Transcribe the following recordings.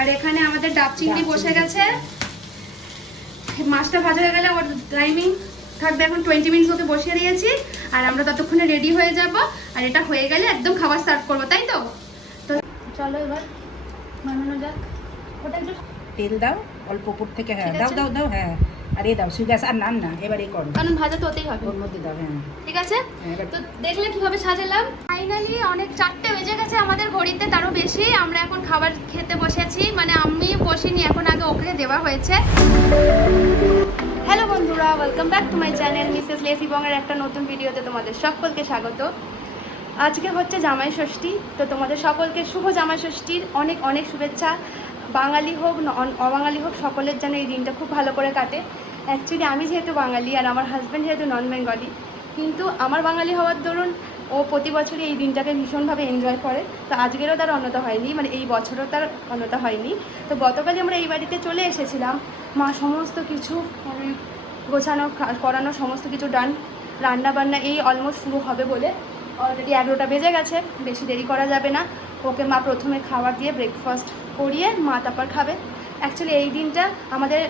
আর এখানে আমাদের ডাব চিংড়ি বসে গেছে। মাছটা ভাজা হয়ে গেলে ওর টাইমিং থাকবে এখন টোয়েন্টি মিনিটস ওকে বসিয়ে দিয়েছি। আর আমরা ততক্ষণে রেডি হয়ে যাব। আর এটা হয়ে গেলে একদম খাবার সার্ভ করব তাই তো? তো চলো এবার বানানো যাক। ওটা একটু তেল দাও অল্প উপর থেকে হ্যাঁ দাও দাও দাও হ্যাঁ। আর এ দাও সুগাস আর নাম না এবার করো। কারণ ভাজা তো হতেই হবে। ওর মধ্যে দাও হ্যাঁ। ঠিক আছে? হ্যাঁ, তো দেখলে কীভাবে সাজালাম? ফাইনালি অনেক চারটে বেজে গেছে আমাদের ঘড়িতে তারও বেশি। আমরা এখন খাবার খেতে বসেছি। মানে আমি বসিনি এখন আগে ওকে দেওয়া হয়েছে। হ্যালো বন্ধুরা welcome back to my channel Mrs lacy বংয়ের একটা নতুন ভিডিওতে তোমাদের সকলকে স্বাগত। আজকে হচ্ছে জামাই ষষ্ঠী তো তোমাদের সকলকে শুভ জামাই ষষ্ঠীর অনেক অনেক শুভেচ্ছা। বাঙালি হোক অবাঙালি হোক, সকলের যেন এই দিনটা খুব ভালো করে কাটে। অ্যাকচুয়ালি আমি যেহেতু বাঙালি আর আমার হাজব্যান্ড যেহেতু নন বেঙ্গলি কিন্তু আমার বাঙালি হওয়ার দরুন ও প্রতি বছরই এই দিনটাকে ভীষণভাবে এনজয় করে। তো আজকেরও তার অন্যতা হয়নি মানে এই বছরও তার অন্যতা হয়নি। তো গতকালই আমরা এই বাড়িতে চলে এসেছিলাম। মা সমস্ত কিছু মানে গোছানো করানো, সমস্ত কিছু ডান রান্না বান্না এই অলমোস্ট শুরু হবে বলে অলরেডি এগারোটা বেজে গেছে, বেশি দেরি করা যাবে না। ওকে মা প্রথমে খাবার দিয়ে ব্রেকফাস্ট করিয়ে মা তারপর খাবে। অ্যাকচুয়ালি এই দিনটা আমাদের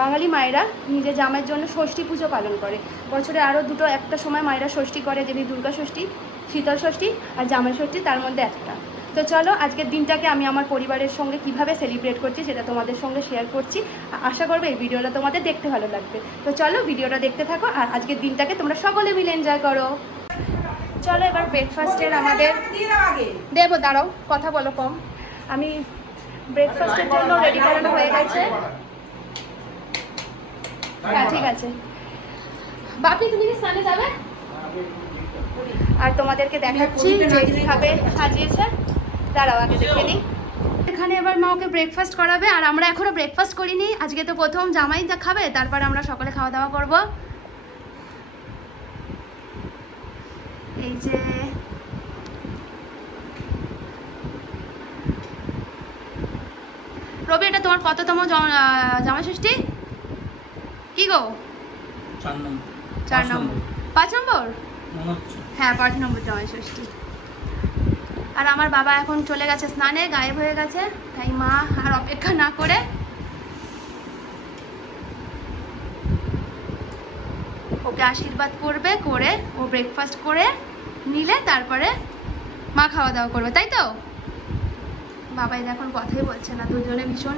বাঙালি মায়েরা নিজের জামাইয়ের জন্য ষষ্ঠী পুজো পালন করে। বছরে আরও দুটো একটা সময় মায়েরা ষষ্ঠী করে যেমনি দুর্গা ষষ্ঠী শীতল ষষ্ঠী আর জামাই ষষ্ঠী তার মধ্যে একটা। তো চলো আজকের দিনটাকে আমি আমার পরিবারের সঙ্গে কীভাবে সেলিব্রেট করছি সেটা তোমাদের সঙ্গে শেয়ার করছি। আর আশা করব এই ভিডিওটা তোমাদের দেখতে ভালো লাগবে। তো চলো ভিডিওটা দেখতে থাকো আর আজকের দিনটাকে তোমরা সকলে মিলে এনজয় করো। চলো এবার ব্রেকফাস্টের আমাদের দেবো দাঁড়াও কথা বলো কম। আমি ব্রেকফাস্টের জন্য রেডি করানো হয়ে গেছে। হ্যাঁ ঠিক আছে। বাপি তুমি কি স্নানে যাবে? আর তোমাদেরকে দেখাচ্ছি যে কীভাবে সাজিয়েছে। দাঁড়াও আগে দেখে নিই। এখানে এবার মা ওকে ব্রেকফাস্ট করাবে আর আমরা এখনও ব্রেকফাস্ট করিনি। আজকে তো প্রথম জামাই যা খাবে তারপরে আমরা সকালে খাওয়া দাওয়া করব। এই যে রবি এটা তোমার কততম জ- আহ, ষষ্ঠী? কি গো? চার নম্বর। পাঁচ নম্বর। হ্যাঁ পাঁচ নম্বর জামাই ষষ্ঠী। আর আমার বাবা এখন চলে গেছে স্নানে গায়েব হয়ে গেছে। তাই মা আর অপেক্ষা না করে। ওকে আশীর্বাদ করবে করে ও ব্রেকফাস্ট করে নিলে তারপরে মা খাওয়া দাওয়া করবে তাই তো? বাবাই এখন কথাই বলছে না দুজনে ভীষণ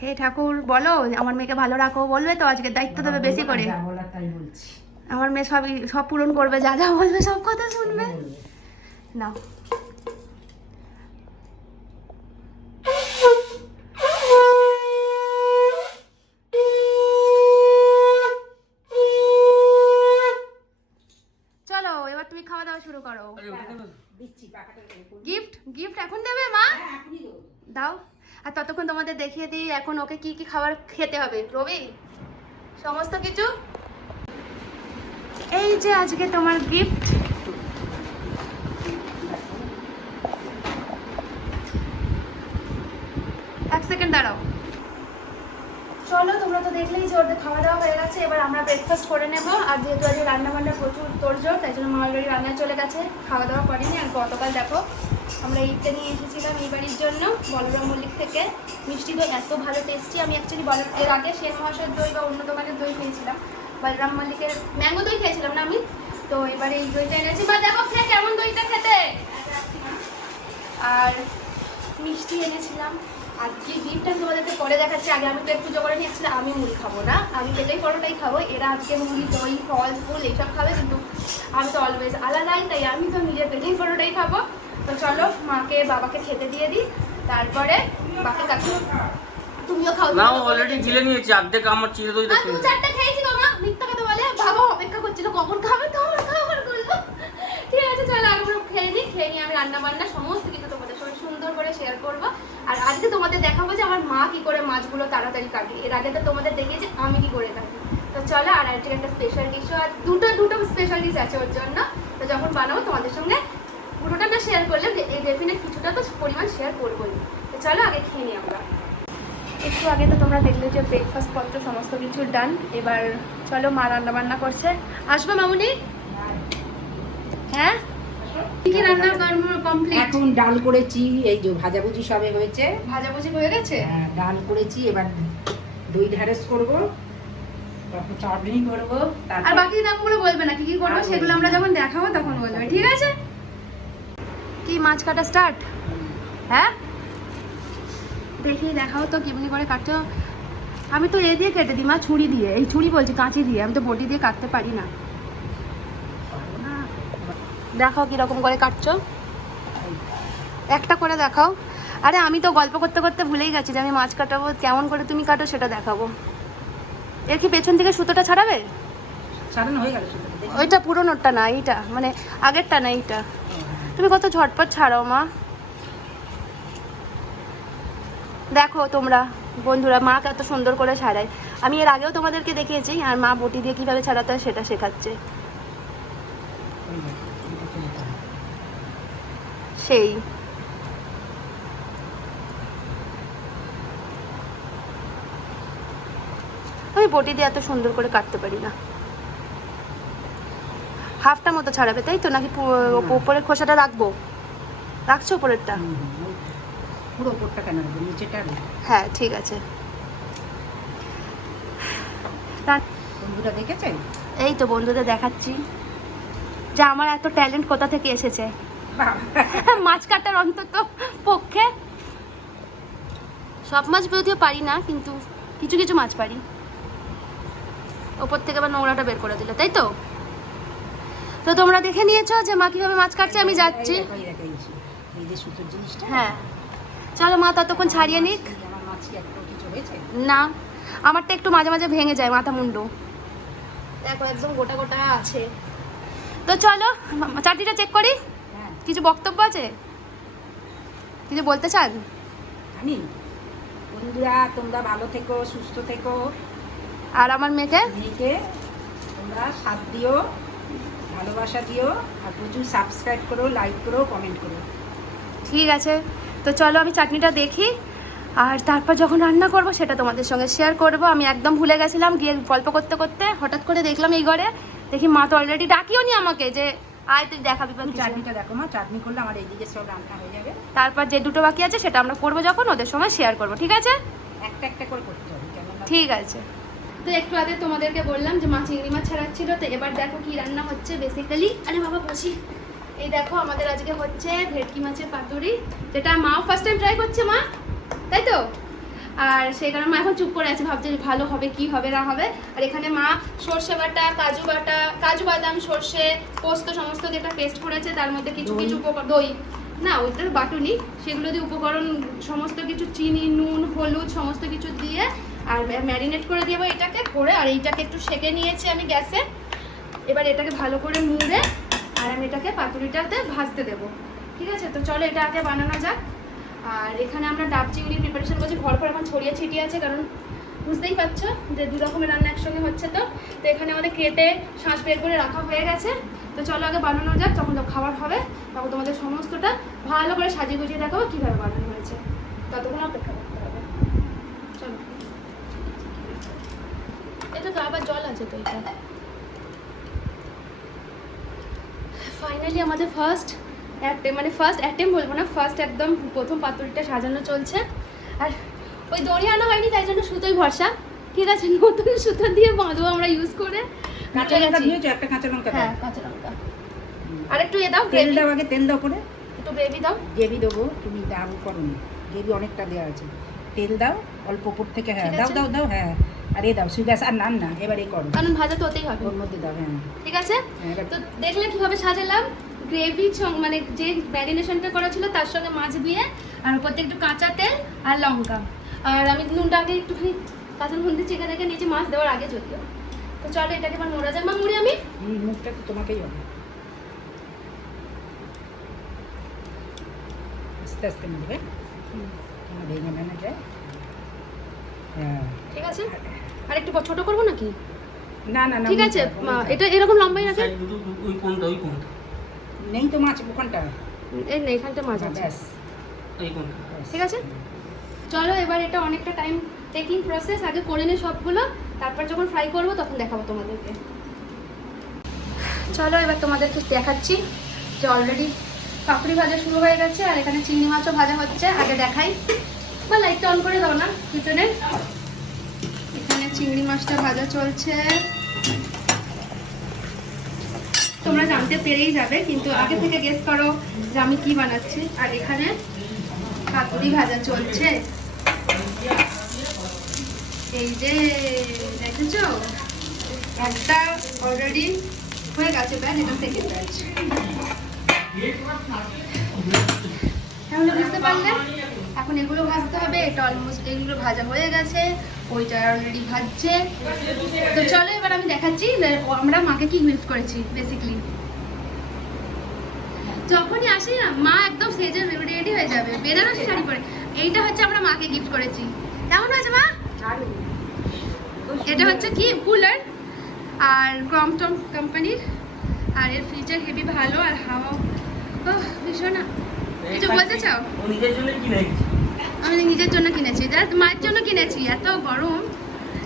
হে ঠাকুর বলো আমার মেয়েকে ভালো রাখো বলবে তো আজকে দায়িত্ব দেবে বেশি করে। আমার মেয়ে সবই সব পূরণ করবে যা যা বলবে সব কথা শুনবে। বলবে। নাও চলো এবার তুমি খাওয়া দাওয়া শুরু করো দিচ্ছি পাখাটা করে করবি। গিফট গিফট এখন দেবে মা হ্যাঁ, এখনই দেবো। দাও। আর ততক্ষণ তোমাদের দেখিয়ে দিই এখন ওকে কি কি খাবার খেতে হবে। রবি, সমস্ত কিছু? এই যে আজকে তোমার গিফট এক সেকেন্ড দাঁড়াও। চলো, তোমরা তো দেখলেই যে ওদের খাওয়া দাওয়া হয়ে গেছে। এবার আমরা ব্রেকফাস্ট করে নেব। আর যেহেতু আজকে রান্না বান্না প্রচুর তোরজোর তাই জন্য মামার বাড়ি রান্নায় চলে গেছে। খাওয়া দাওয়া করেনি আর গতকাল দেখো আমরা ঈদটা নিয়ে এসেছিলাম এই বাড়ির জন্য, বলরাম মল্লিক থেকে। মিষ্টি দই এত ভালো টেস্টি আমি অ্যাকচুয়ালি বল এর আগে শের মহাশয়ের দই বা অন্য দোকানের দই খেয়েছিলাম। বলরাম মল্লিকের ম্যাঙ্গো দই খেয়েছিলাম না আমি? তো এবারে এই দইটা এনেছি। বা দেখো খেয়ে, কেমন দইটা খেতে? আর মিষ্টি এনেছিলাম। আর কি গিফট আমি তোমাদেরকে পরে দেখাচ্ছি। আগে আমি পেট পুজো করে নিয়েছি আমি মুড়ি খাব না। আমি পেটেই পরোটাই খাব, এরা আজকে মুড়ি, দই, ফল, ফুল, এইসব খাবে কিন্তু আমি তো অলওয়েজ আলাদাই, তাই আমি তো নিজের পেটেই পরোটাই খাব। তো চলো মাকে বাবাকে খেতে দিয়ে দিই তারপরে বাকি কাকু তুমিও খাও না অলরেডি গিলে নিয়েছি অর্ধেক আমার চিড়ে দই দেখে চারটে খেয়েছি গো মা মিথ্যা কথা বলে বাবা অপেক্ষা করছিল কখন খাবে তখন খাবার করল ঠিক আছে চলো আমরা খেয়ে নিই খেয়ে নিয়ে আমি রান্না বান্না সমস্ত কিছু তোমাদের সঙ্গে সুন্দর করে শেয়ার করব। আর আজকে তোমাদের দেখাবো যে আমার মা কি করে মাছগুলো তাড়াতাড়ি কাটে। এর আগে তো তোমাদের দেখিয়েছি আমি কি করে কাটি। তো চলো আর আজকে একটা স্পেশাল ডিশও আর দুটো দুটো স্পেশাল ডিশ আছে ওর জন্য। তো যখন বানাবো তোমাদের সঙ্গে শেয়ার করলে এই ডেফিনেট কিছুটা তো পরিমাণ শেয়ার করবোই। তো চলো আগে খেয়ে নিই আমরা। একটু আগে তো তোমরা দেখলে যে ব্রেকফাস্ট পত্র সমস্ত কিছু ডান এবার চলো মা রান্না বান্না করছে। আসবে মামুনি? হ্যাঁ? কি কি কর্ম কমপ্লিট এখন ডাল করেছি এই যে ভাজাভুজি সবে হয়েছে। ভাজাভুজি হয়ে গেছে? হ্যাঁ, ডাল করেছি এবার দই ঢ্যাঁড়স করব তারপর চাটনি করব আর বাকি নামগুলো বলবে না কি কি করব সেগুলো আমরা যখন দেখাবো তখন বলবে ঠিক আছে? কি মাছ কাটা স্টার্ট হ্যাঁ? দেখি দেখাও তো কেমনি করে কাটছো আমি তো এ দিয়ে কেটে দিই মা ছুরি দিয়ে। এই ছুরি বলছি কাঁচি দিয়ে। আমি তো বটি দিয়ে কাটতে পারি না। দেখাও কীরকম করে কাটছো। একটা করে দেখাও। আরে আমি তো গল্প করতে করতে ভুলেই গেছি যে আমি মাছ কাটাবো কেমন করে তুমি কাটো সেটা দেখাবো। এর কি পেছন থেকে সুতোটা ছাড়াবে? হয়ে। ওইটা পুরোনোটা না এইটা। মানে আগেরটা না এইটা। তুমি কত ঝটপট ছাড়াও মা। দেখো তোমরা, বন্ধুরা, মা কত সুন্দর করে ছাড়ায়। আমি এর আগেও তোমাদেরকে দেখিয়েছি, আর মা বটি দিয়ে কীভাবে ছাড়াতে হয় সেটা শেখাচ্ছে। সেই। আমি বটি দিয়ে এত সুন্দর করে কাটতে পারি না। হাফটা মতো ছাড়াবে তাই তো? নাকি উপরের খোসাটা রাখব? রাখছো উপরেরটা? পুরো ওপরটা কেন নিচেটা হ্যাঁ ঠিক আছে। বন্ধুরা দেখেছে? এই তো বন্ধুদের দেখাচ্ছি। যে আমার এত ট্যালেন্ট কোথা থেকে এসেছে? মাছ কাটার অন্তত পক্ষে। সব মাছ যদিও পারি না কিন্তু কিছু কিছু মাছ পারি। ওপর থেকে আবার নোংরাটা বের করে দিলে তাই তো? তো তোমরা দেখে নিয়েছো যে মা কীভাবে মাছ কাটছে আমি যাচ্ছি। হ্যাঁ। চলো মা ততক্ষণ ছাড়িয়ে নিক। না আমারটা একটু মাঝে মাঝে ভেঙে যায় মাথা মুন্ডু। দেখো একদম গোটা গোটা আছে। তো চলো চাটনিটা চেক করি। হ্যাঁ। কিছু বক্তব্য আছে? কিছু বলতে চান? আমি বন্ধুরা তোমরা ভালো থেকো সুস্থ থেকো। আর আমার মেয়েকে? মেয়েকে তোমরা সাথ দিও। ভালোবাসা দিও আর প্রচুর সাবস্ক্রাইব করো লাইক করো কমেন্ট করো। ঠিক আছে। তো চলো আমি চাটনিটা দেখি। আর তারপর যখন রান্না করব সেটা তোমাদের সঙ্গে শেয়ার করব। আমি একদম ভুলে গেছিলাম গিয়ে গল্প করতে করতে। হঠাৎ করে দেখলাম এই ঘরে। দেখি মা তো অলরেডি ডাকিও নি আমাকে যে আয় তুই দেখাবি। চাটনিটা দেখো মা চাটনি করলে আমার এইদিকে সব রান্না হয়ে যাবে। তারপর যে দুটো বাকি আছে সেটা আমরা করব যখন ওদের সময় শেয়ার করব। ঠিক আছে? একটা একটা করে করতে হবে ঠিক আছে। তো একটু আগে তোমাদেরকে বললাম যে মা চিংড়ি মাছ ছাড়াচ্ছিল তো এবার দেখো কি রান্না হচ্ছে বেসিক্যালি আরে বাবা বসি এই দেখো আমাদের আজকে হচ্ছে ভেটকি মাছের পাতুরি যেটা মাও ফার্স্ট টাইম ট্রাই করছে মা তাই তো? আর সেই কারণে মা এখন চুপ করে আছে ভাবছে যে ভালো হবে কি হবে না হবে। আর এখানে মা সর্ষে বাটা কাজু বাটা কাজু বাদাম সর্ষে পোস্ত সমস্ত একটা পেস্ট করেছে তার মধ্যে কিছু কিছু উপকরণ দই। না ওইটার বাটুনি। সেগুলো দিয়ে উপকরণ সমস্ত কিছু চিনি নুন হলুদ সমস্ত কিছু দিয়ে আর ম্যারিনেট করে দেবো এটাকে করে, আর এইটাকে একটু সেকে নিয়েছি আমি গ্যাসে। এবার এটাকে ভালো করে মুড়ে, আর আমি এটাকে পাতুরিটাতে ভাজতে দেবো। ঠিক আছে? তো চলো এটা আগে বানানো যাক। আর এখানে আমরা ডাব চিংড়ি প্রিপারেশন করছি। ঘর পর এখন ছড়িয়ে ছিটিয়ে আছে, কারণ বুঝতেই পারছ যে দু রকমের রান্না একসঙ্গে হচ্ছে তো। তো এখানে আমাদের কেটে শ্বাস বের করে রাখা হয়ে গেছে। তো চলো আগে বানানো যাক, যখন তো খাবার হবে, তখন তোমাদের সমস্তটা ভালো করে সাজিয়ে গুজিয়ে দেখাবো কীভাবে বানানো হয়েছে। ততক্ষণ অপেক্ষা করতে হবে চলো এটা তো আবার জল আছে তো এটা। ফাইনালি আমাদের ফার্স্ট মানে ফার্স্ট অ্যাটেম্প বলব না ফার্স্ট একদম প্রথম পাতুরিটা সাজানো চলছে। আর ওই দড়ি আনা হয়নি তাই জন্য সুতোই ভরসা। ঠিক আছে নতুন সুতো দিয়ে বাঁধবো আমরা ইউজ করে। কাঁচা লঙ্কা দিয়েছ? একটা কাঁচা লঙ্কা হ্যাঁ কাঁচা লঙ্কা। আর একটু এ দাও তেল দাও আগে তেল দাও করে একটু গ্রেভি দাও। গ্রেভি দেবো তুমি দাও করো গ্রেভি অনেকটা দেওয়া আছে। তেল দাও অল্প উপর থেকে হ্যাঁ দাও দাও দাও হ্যাঁ। আর এ দাও সুগাস আর নান না এবার করো। কারণ ভাজা তো হতেই হবে। ওর মধ্যে দাও হ্যাঁ। ঠিক আছে? হ্যাঁ, তো দেখলে কীভাবে সাজালাম? গ্রেভি মানে যে ম্যারিনেশনটা করা ছিল তার সঙ্গে মাছ দিয়ে আর থেকে একটু কাঁচা তেল আর লঙ্কা। আর আমি নুনটা আগে একটুখানি কাঁচা নুন চেখে দেখে নিয়েছি মাছ দেওয়ার আগে যদিও। তো চলো এটাকে এবার মোড়া যাক। মা মুড়ি আমি? মুখটা তো তোমাকেই হবে। আস্তে আস্তে মুড়বে। ভেঙে ভেঙে যায় ঠিক আছে? আর একটু ছোট করব নাকি? না না না ঠিক আছে। এটা এরকম লম্বাই সাইড ওই কোনটা ওই কোনটা? নেই তো মাছ ওখানটা। এই না এখানটা মাছ আছে। ব্যাস। এই কোনটা? ঠিক আছে? চলো এবার এটা অনেকটা টাইম টেকিং প্রসেস আগে করে নিই সবগুলো তারপর যখন ফ্রাই করব তখন দেখাবো তোমাদেরকে। চলো এবার তোমাদেরকে দেখাচ্ছি যে অলরেডি পাপড়ি ভাজা শুরু হয়ে গেছে আর এখানে চিংড়ি মাছও ভাজা হচ্ছে আগে দেখাই। বা লাইটটা অন করে দাও না কিচেনে এখানে চিংড়ি মাছটা ভাজা চলছে। তোমরা জানতে পেরেই যাবে, কিন্তু আগে থেকে গেস করো যে আমি কি বানাচ্ছি। আর এখানে কাকুরি ভাজা চলছে। এই যে, দেখেছ? একটা অলরেডি হয়ে গেছে ব্যাচ এটা সেকেন্ড ব্যাচ তাহলে বুঝতে পারলে? এখন এগুলো ভাজতে হবে এটা অলমোস্ট এগুলো ভাজা হয়ে গেছে ওইটা অলরেডি ভাজছে। তো চলো এবার আমি দেখাচ্ছি আমরা মাকে কি গিফট করেছি বেসিকলি যখনই আসি না মা একদম সেজে রেডি হয়ে যাবে বেনারসি শাড়ি পরে। এইটা হচ্ছে আমরা মাকে গিফট করেছি। কেমন হয়েছে মা? এটা হচ্ছে কি? কুলার আর ক্রমটম কোম্পানির আর এর ফিচার হেভি ভালো আর হাওয়া। ও ভীষণ। কিছু বলতে চাও? নিজের জন্য কি আমি নিজের জন্য কিনেছি। জাস্ট মায়ের জন্য কিনেছি এত গরম।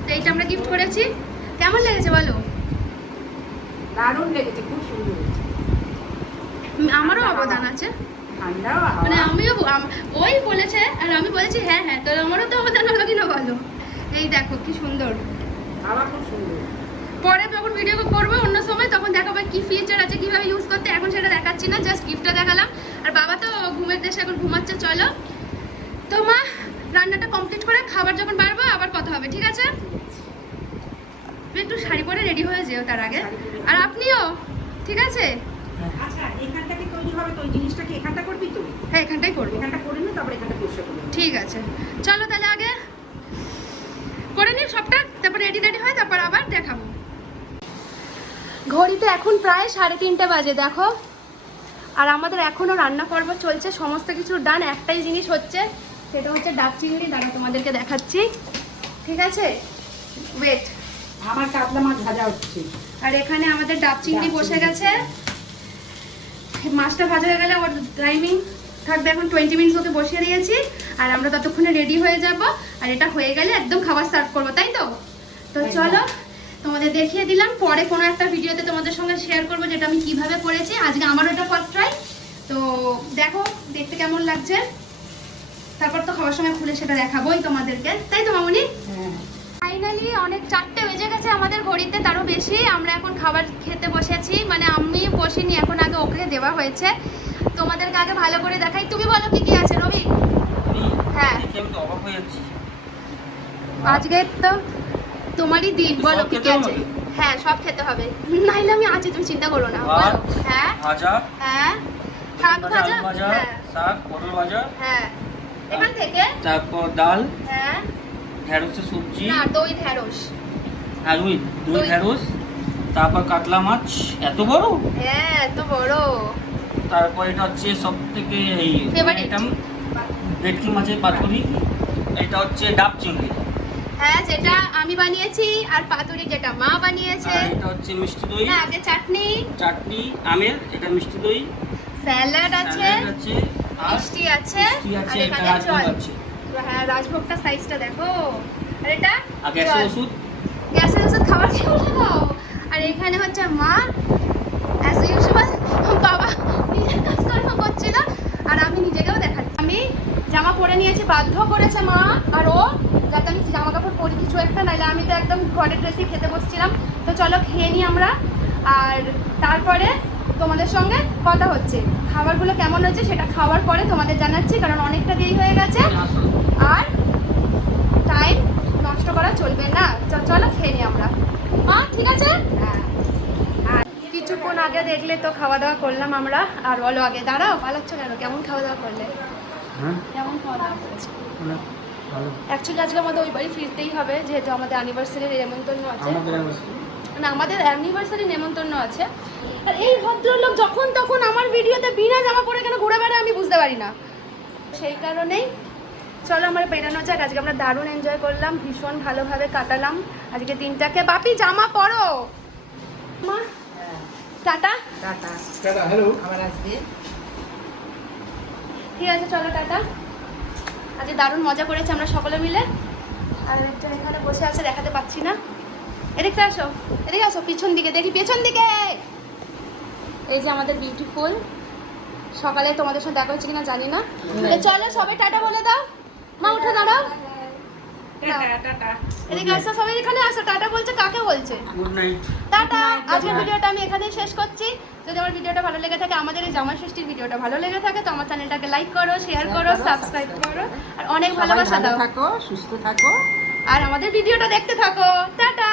তো এইটা আমরা গিফট করেছি। কেমন লেগেছে বলো? দারুণ লেগেছে খুব সুন্দর আমারও অবদান আছে। মানে আমিও ওই বলেছে আর আমি বলেছি হ্যাঁ হ্যাঁ তো আমারও তো অবদান হলো কিনা বলো? এই দেখো কি সুন্দর। খুব সুন্দর। পরে যখন ভিডিও করব অন্য সময় তখন দেখাবো কি ফিচার আছে কীভাবে ইউজ করতে। এখন সেটা দেখাচ্ছি না জাস্ট গিফটটা দেখালাম। আর বাবা তো ঘুমের দেশে এখন ঘুমাচ্ছে চলো। তো মা রান্নাটা কমপ্লিট করে খাবার যখন বাড়বো আবার কথা হবে ঠিক আছে? তুমি একটু শাড়ি পরে রেডি হয়ে যেও তার আগে। আর আপনিও ঠিক আছে? আচ্ছা এখানটা কি তৈরি হবে? তো ওই জিনিসটা কি এখানটা করবি তো হ্যাঁ এখানটাই করব। এখানটা করে নে তারপর এখানটা পরিষ্কার করবি ঠিক আছে। চলো তাহলে আগে করে নিই সবটা তারপর রেডি রেডি হয় তারপর আবার দেখাবো। ঘড়িতে এখন প্রায় সাড়ে তিনটে বাজে দেখো। আর আমাদের এখনও রান্না পর্ব চলছে সমস্ত কিছু ডান একটাই জিনিস হচ্ছে সেটা হচ্ছে ডাব চিংড়ি দাঁড়া তোমাদেরকে দেখাচ্ছি। ঠিক আছে? ওয়েট আমার কাতলা মাছ ভাজা হচ্ছে। আর এখানে আমাদের ডাব চিংড়ি বসে গেছে। মাছটা ভাজা হয়ে গেলে ওর টাইমিং থাকবে এখন টোয়েন্টি মিনিটস ওকে বসিয়ে দিয়েছি। আর আমরা ততক্ষণে রেডি হয়ে যাব। আর এটা হয়ে গেলে একদম খাবার সার্ভ করব তাই তো? তো চলো তোমাদের দেখিয়ে দিলাম। পরে কোনো একটা ভিডিওতে তোমাদের সঙ্গে শেয়ার করব যেটা আমি কীভাবে করেছি। আজকে আমারও এটা ফার্স্ট ট্রাই তো দেখো দেখতে কেমন লাগছে? তারপর তো খাবার সময় খুলে সেটা দেখাবোই তোমাদেরকে। তাই তো মামুনি? হ্যাঁ। ফাইনালি অনেক চারটে বেজে গেছে আমাদের ঘড়িতে তারও বেশি। আমরা এখন খাবার খেতে বসেছি। মানে আমি বসিনি এখন আগে ওকে দেওয়া হয়েছে। তোমাদেরকে আগে ভালো করে দেখাই। তুমি বলো কি কি আছে রবি? হ্যাঁ। হয়ে আজকে তো তোমারই দিন। বলো কি কি আছে? হ্যাঁ সব খেতে হবে। নাইলে আমি আছি তুমি চিন্তা করো না। বলো। হ্যাঁ। ভাজা হ্যাঁ। শাক ভাজা হ্যাঁ। শাক পটল ভাজা। হ্যাঁ। এখান থেকে? তারপর ডাল হ্যাঁ। ঢেঁড়সের সবজি। না দই ঢেঁড়স। আর ওই দই। ঢেঁড়স। তারপর কাতলা মাছ। এত বড়? হ্যাঁ এত বড়। তারপর এটা হচ্ছে সব থেকে এই আইটেম ভেটকি মাছের পাতুরি। এটা হচ্ছে ডাব চিংড়ি হ্যাঁ যেটা আমি বানিয়েছি আর পাতুরি যেটা মা বানিয়েছে। এটা হচ্ছে মিষ্টি দই। হ্যাঁ আগে চাটনি। চাটনি আমের এটা মিষ্টি দই। স্যালাড আছে। আছে। মিষ্টি আছে আর এখানে জল। হ্যাঁ রাজভোগটা সাইজটা দেখো। আর এটা গ্যাসের ওষুধ? গ্যাসের ওষুধ খাবার খেয়ে বলে আর এখানে হচ্ছে মা অ্যাজ ইউজুয়াল বাবা নিজের কাজকর্ম করছিল আর আমি নিজেকেও দেখাচ্ছি। আমি জামা পরে নিয়েছি বাধ্য করেছে মা আর ও যাতে আমি জামা কাপড় পরি কিছু একটা নাইলে আমি তো একদম ঘরের ড্রেসই খেতে বসছিলাম। তো চলো খেয়ে নিই আমরা। আর তারপরে তোমাদের সঙ্গে কথা হচ্ছে। খাবারগুলো কেমন হচ্ছে সেটা খাওয়ার পরে তোমাদের জানাচ্ছি কারণ অনেকটা দেরি হয়ে গেছে। আর টাইম নষ্ট করা চলবে না। চ- চলো খেয়ে নিই আমরা। মা ঠিক আছে? হ্যাঁ। কিছুক্ষণ আগে দেখলে তো খাওয়া দাওয়া করলাম আমরা। আর বলো আগে দাঁড়াও পালাচ্ছ কেন? কেমন খাওয়া দাওয়া করলে? হ্যাঁ। কেমন খাওয়া দাওয়া অ্যাকচুয়ালি আজকে আমাদের ওই বাড়ি ফিরতেই হবে যেহেতু আমাদের অ্যানিভার্সারির নেমন্তন্ন আছে। মানে আমাদের অ্যানিভার্সারি নেমন্তন্ন আছে। আর এই ভদ্রলোক যখন তখন আমার ভিডিওতে বিনা জামা পরে কেন ঘুরে বেড়ায় আমি বুঝতে পারি না। সেই কারণেই চলো আমার বেরানো যাক। আজকে আমরা দারুণ এনজয় করলাম ভীষণ ভালোভাবে কাটালাম। আজকে দিনটাকে বাপি জামা পরো। মা টাটা। টাটা। হ্যালো ঠিক আছে চলো টাটা। আজকে দারুণ মজা করেছি আমরা সকলে মিলে। আর একটা এখানে বসে আছে দেখাতে পাচ্ছি না। এদিকে আসো এদিকে আসো পিছন দিকে দেখি পেছন দিকে। এই যে আমাদের বিউটিফুল সকালে তোমাদের সাথে দেখা হচ্ছে কিনা জানি না। তো চলো সবাই টাটা বলে দাও। মা উঠে দাঁড়াও। Tata tata. এদিকে আসো সবাই এখানে আসো। টাটা বলছে কাকে বলছে? Good night tata. আজকের ভিডিওটা আমি এখানেই শেষ করছি। যদি আমার ভিডিওটা ভালো লেগে থাকে আমাদের এই জামাই ষষ্ঠীর ভিডিওটা ভালো লেগে থাকে তো আমার চ্যানেলটাকে লাইক করো শেয়ার করো করো, সাবস্ক্রাইব করো। আর অনেক ভালোবাসা ভালো দাও। থাকো সুস্থ থাকো। আর আমাদের ভিডিওটা দেখতে থাকো। টাটা!